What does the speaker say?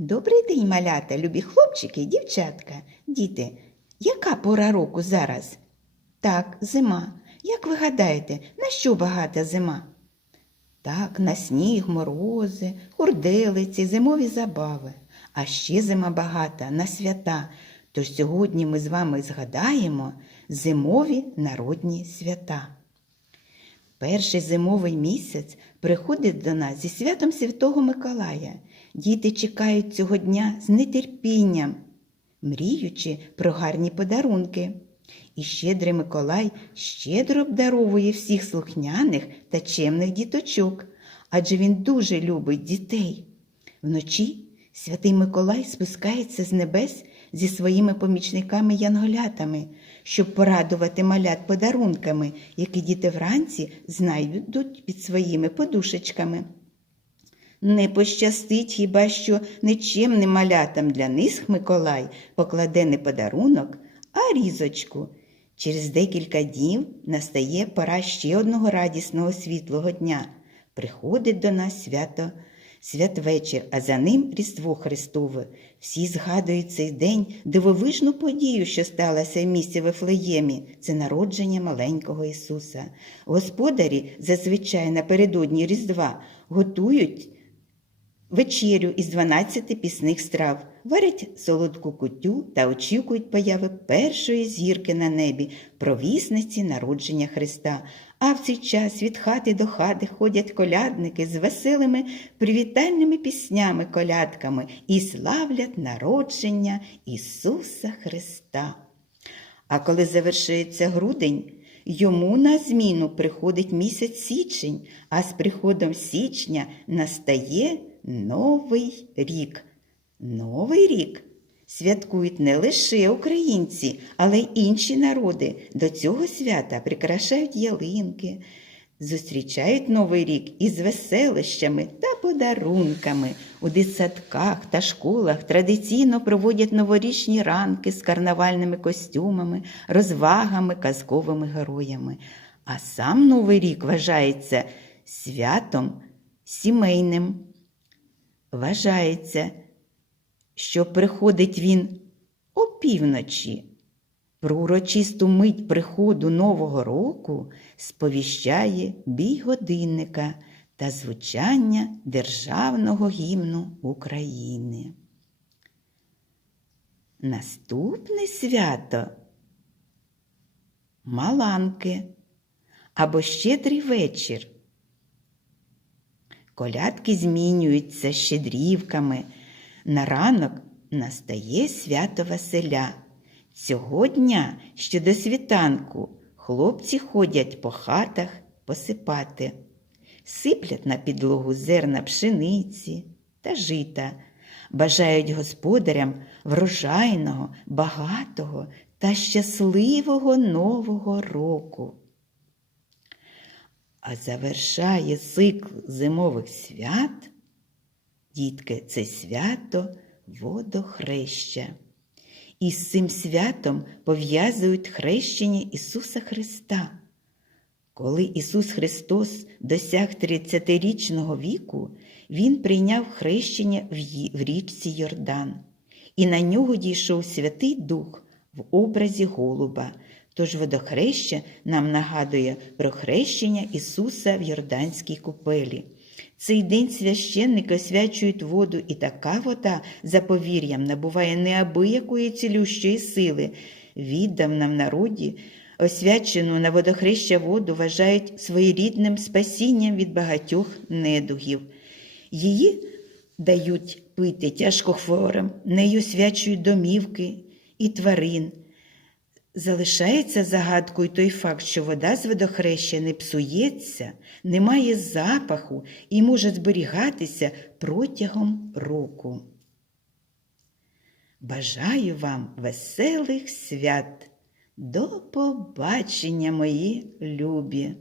Добрий день, малята, любі хлопчики дівчатка. Діти, яка пора року зараз? Так, зима. Як ви гадаєте, на що багата зима? Так, на сніг, морози, хурделиці, зимові забави. А ще зима багата на свята. Тож сьогодні ми з вами згадаємо зимові народні свята. Перший зимовий місяць приходить до нас зі святом Святого Миколая. Діти чекають цього дня з нетерпінням, мріючи про гарні подарунки. І щедрий Миколай щедро обдаровує всіх слухняних та чемних діточок, адже він дуже любить дітей. Вночі святий Миколай спускається з небес зі своїми помічниками-янголятами, щоб порадувати малят подарунками, які діти вранці знайдуть під своїми подушечками. Не пощастить хіба що нечемним малятам для них Миколай покладе не подарунок, а різочку. Через декілька днів настає пора ще одного радісного світлого дня. Приходить до нас свято святвечір, а за ним Різдво Христове. Всі згадують цей день дивовижну подію, що сталася в місті Вифлеємі. Це народження маленького Ісуса. Господарі зазвичай напередодні Різдва готують вечерю із 12 пісних страв, варять солодку кутю та очікують появи першої зірки на небі, провісниці народження Христа. А в цей час від хати до хати ходять колядники з веселими привітальними піснями, колядками і славлять народження Ісуса Христа. А коли завершується грудень, йому на зміну приходить місяць січень, а з приходом січня настає Новий рік. Новий рік святкують не лише українці, але й інші народи. До цього свята прикрашають ялинки, зустрічають Новий рік із веселищами та подарунками. У дитсадках та школах традиційно проводять новорічні ранки з карнавальними костюмами, розвагами, казковими героями. А сам Новий рік вважається святом сімейним. Вважається, що приходить він опівночі. Про урочисту мить приходу Нового року сповіщає бій годинника та звучання Державного гімну України. Наступне свято Маланки або Щедрий вечір. Колядки змінюються щедрівками. На ранок настає свято Василя. Цього дня ще до світанку хлопці ходять по хатах посипати, сиплять на підлогу зерна пшениці та жита, бажають господарям врожайного, багатого та щасливого Нового року. А завершає цикл зимових свят, дітки, це свято водохреща. І з цим святом пов'язують хрещення Ісуса Христа. Коли Ісус Христос досяг 30-річного віку, Він прийняв хрещення в річці Йордан, і на нього дійшов Святий Дух в образі голуба. Тож водохреща нам нагадує про хрещення Ісуса в Йорданській купелі. Цей день священники освячують воду, і така вода, за повір'ям, набуває неабиякої цілющої сили. Віддавна в народі освячену на водохреща воду вважають своєрідним спасінням від багатьох недугів. Її дають пити тяжкохворим, нею освячують домівки і тварин. Залишається загадкою той факт, що вода з водохреща не псується, не має запаху і може зберігатися протягом року. Бажаю вам веселих свят. До побачення, мої любі!